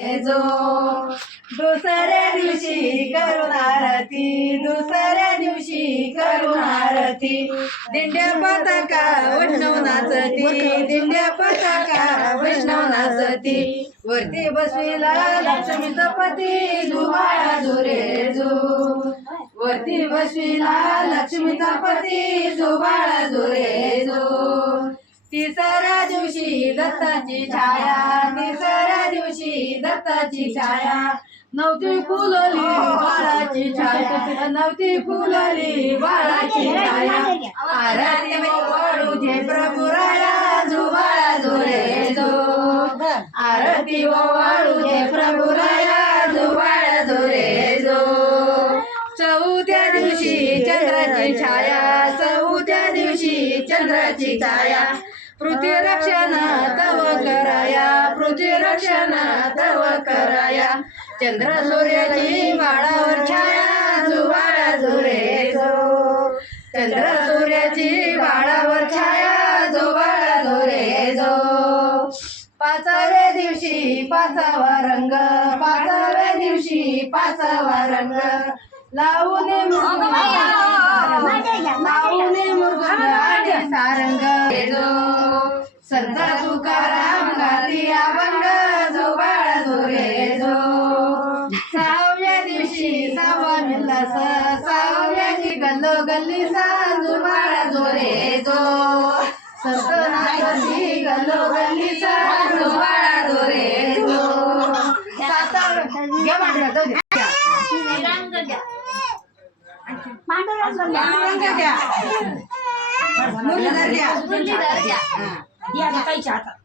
जो दुसऱ्या दिवशी करून आरती दुसऱ्या दिवशी करून आरती. दिंड्या पताका वैष्णव नाचती दिंड्या पताका वैष्णव नाचती. वरती बसविला लक्ष्मीचा पती जुबाळा जुरे जो वरती बसविला लक्ष्मीचा पती जुबाळा जुरे जो तिसऱ्या दिवशी दत्ताची छाया तिसऱ्या दिवशी हाताची छाया नवती फुलली बाळाची छाया नवती फुलली बाळाची छाया. आरती वाळू जे प्रभू राया जो बाळा जो. रे जो आरती वाळू जे प्रभू राया जो बाळा जो रे जो. चौथ्या दिवशी चंद्राची छाया चंद्राची छाया पृथ्वी रक्षण तव कराया पृथ्वी रक्षण तव कराया. चंद्र सूर्याची बाळावर छाया जुवाळा जोरे जो चंद्र सूर्याची बाळावर छाया जुवाळा झुरे जो पाचव्या दिवशी पाचावा रंग पाचव्या दिवशी पाचावा रंग. लावून जो संत तुकाराम गाती अभंग जो बाळा जो. रे जो सहाव्या दिवशी सहावा मिल्लास सहाव्या दिवशी गल्लो गल्ली साजू बाळा जो रे जो. संत नाचती गल्लो गल्ली साजू बाळा जो. रे जो घ्या द्या. द्या. मुरलीधर द्या. द्या. पैसे आता